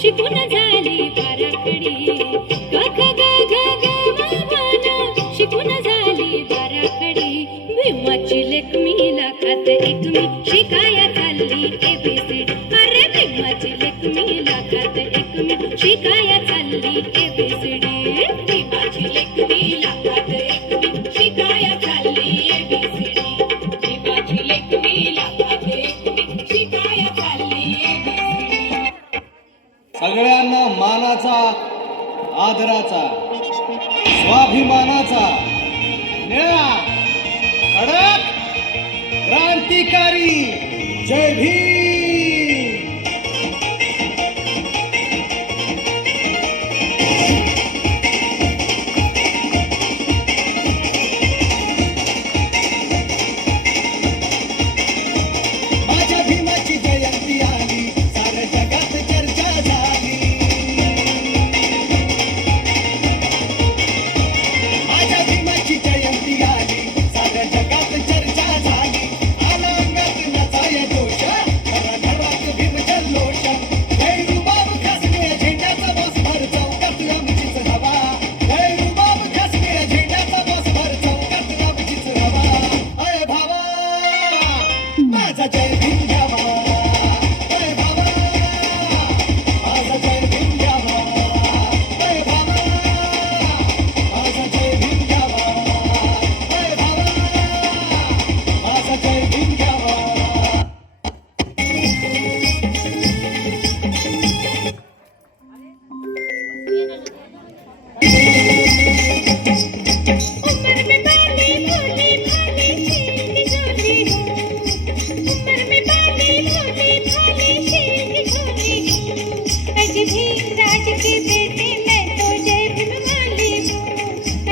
शिकून झाली बाराखडी ग ग ग ग शिकून झाली बाराखडी भीमाची लेक मी लाखात एक मी शिकाया चालली एबीसीडी अरे भीमाची लेक मी लाखात एक मी शिकाया चालली एबीसीडी भीमाची लेक मी लाखात एक मी शिकाया चालली एबीसीडी भीमाची लेक मी लाखात एक मी शिकाया चालली एबीसीडी सगळ्यांना मानाचा आदराचा स्वाभिमानाचा निळा कडक क्रांतिकारी जय भीम. माझ्या भीमाची जयंती आली साऱ्या जगात चर्चा झाली. माझ्या भीमाची जयंती आली साऱ्या जगात चर्चा झाली. आला अंगात नाचाय जोश घराघरात भीम जल्लोष. गैरुबाब खासने झेंड्याचा बॉस भर चौकात आमचीच हवा. गैरुबाब खासने झेंड्याचा बॉस भर चौकात आमचीच हवा. अय भावा माझा जय भीम घ्यावा. अय भावा माझा जय भीम घ्यावा. अय भावा माझा जय भीम घ्यावा. अय भावा माझा जय भीम घ्यावा. उम्र में बाली भोली भाली शेर की झोली हूँ उम्र में बाली भोली भाली शेर की झोली हूँ अज भीम राज की बेटी मैं तो जय भीम वाली हूँ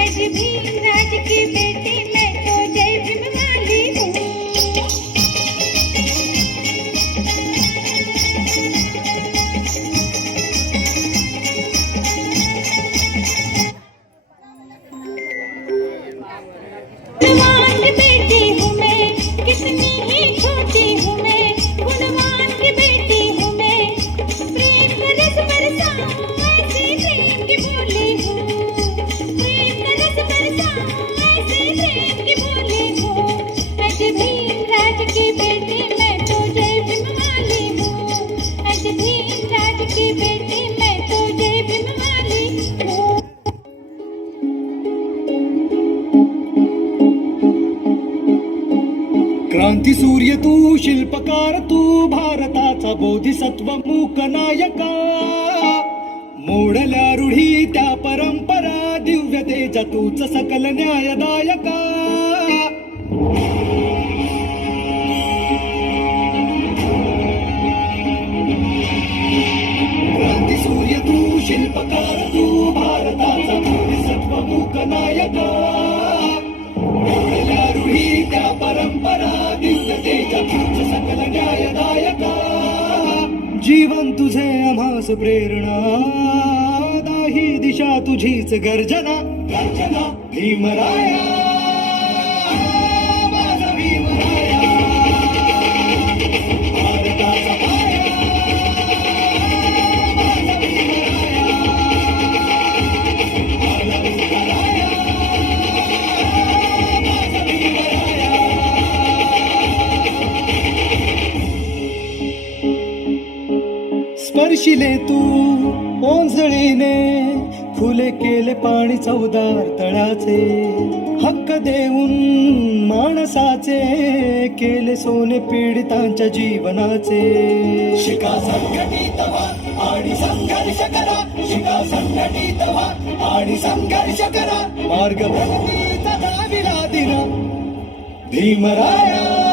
अज भीम राज की बेटी मैं तो जय भीम वाली हूँ गुणवान की बेटी हूँ मैं कितनी ही छोटी हूँ मैं गुणवान की बेटी हूँ मैं प्रेम का रस बरसाऊं ऐसी प्रेम की बोली हूँ प्रेम का रस बरसाऊं ऐसी प्रेम की बोली हूँ अज भीम राज की बेटी मैं तो जय भीम वाली हूँ अज भीम राज की बेटी मैं तो जय भीम वाली हूँ क्रांती सूर्य तू शिल्पकार तू भारताचा बोधिसत्व मूक नायका. मोडल्या रूढी त्या परंपरा दिव्य तेजा तूच सकल न्यायदायका. क्रांती सूर्य तू शिल्पकार तू भारताचा बोधिसत्व मूक नायका. मोडल्या रूढी त्या परंपरा दिव्य तेजा तूच सकल न्यायदायका. जीवन तुझे आम्हास प्रेरणा दाही दिशा तुझीच गर्जना. गर्जना भीमराया माझा भीमराया भारताचा पाया. माझा भीमराया आला उतराया. माझा भीमराया स्पर्शिले तू ओंजळीने फुले केले पाणी चौदार तळाचे. हक्क देऊन माणसाचे केले सोने पीडितांच्या जीवनाचे. शिका संघटित व्हा आणि संघर्ष करा. शिका संघटित व्हा आणि संघर्ष करा. मार्ग प्रगतीचा दाविला दिला भीमराया.